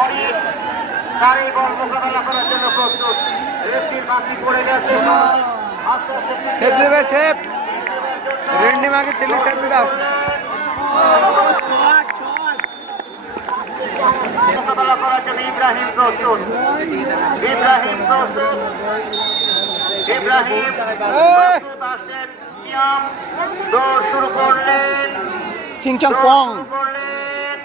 অনেক তার এই বল মোকাবেলা করার জন্য প্রস্তুত। রেফরির বাঁশি পড়ে গেছে। আস্তে আস্তে সেফ দেবে সেফ রেন্ডি মাকে চিলি সেফ দাও মোকাবেলা করার জন্য ইব্রাহিম প্রস্তুত। ইব্রাহিম প্রস্তুত। ইব্রাহিম প্রস্তুত আসছেন। কিয়াম দৌড় শুরু করলেন। চিংচং পং শুরু করলেন।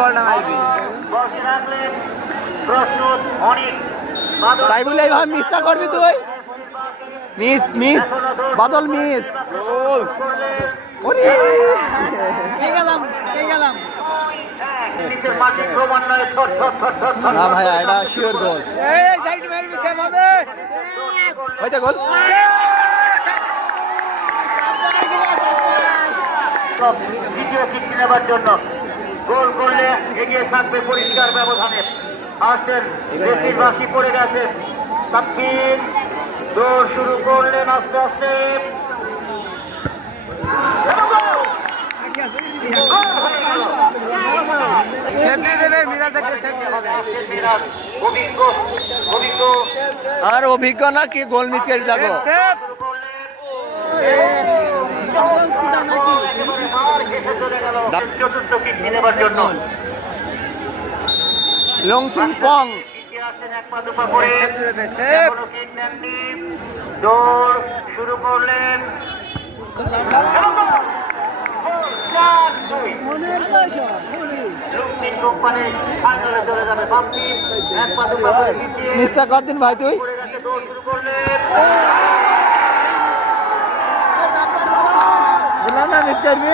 বলটা মারবি বলকে রাখলেন। প্রস্তুত অনেক। তাই বলে এইভাবে মিসটা করবি তুই মিস মিস বাদল মিস গোল ওরে নিজের মাটি ক্রমান্বয়ে থর থর থর থর থর না ভাই এটা শিওর গোল এই সাইড মারবি সেভ হবে হইছে গোল দ্বিতীয় কিক নেবার জন্য গোল করলে এগিয়ে থাকবে পরিষ্কার ব্যবধানে। আসছেন রেফরির বাঁশি পড়ে গেছে। সাব্বির দৌড় শুরু করলেন আস্তে আস্তে। সেফটি দেবে মিরাজ থেকে সেফটি হবে অভিজ্ঞ অভিজ্ঞ আর অভিজ্ঞ না কি গোল মিস করে যাবো সেফ শুরু করলেন। একেবারে মার খেতে চলে গেল চতুর্থ কিক নেবার জন্য। লংসিং পং পিছিয়ে আসছেন এক পা দুপা করে। এখনো কিক নেননি। দৌড় শুরু করলেন। লুকমিন কোম্পানি ফাইনালে চলে যাবে। বাপ্পি এক পা দুপা করে পিছিয়ে মিসটা কর দিন ভাই তুই পড়ে গেছে। দৌড় শুরু করলেন। বললাম না মিস করবি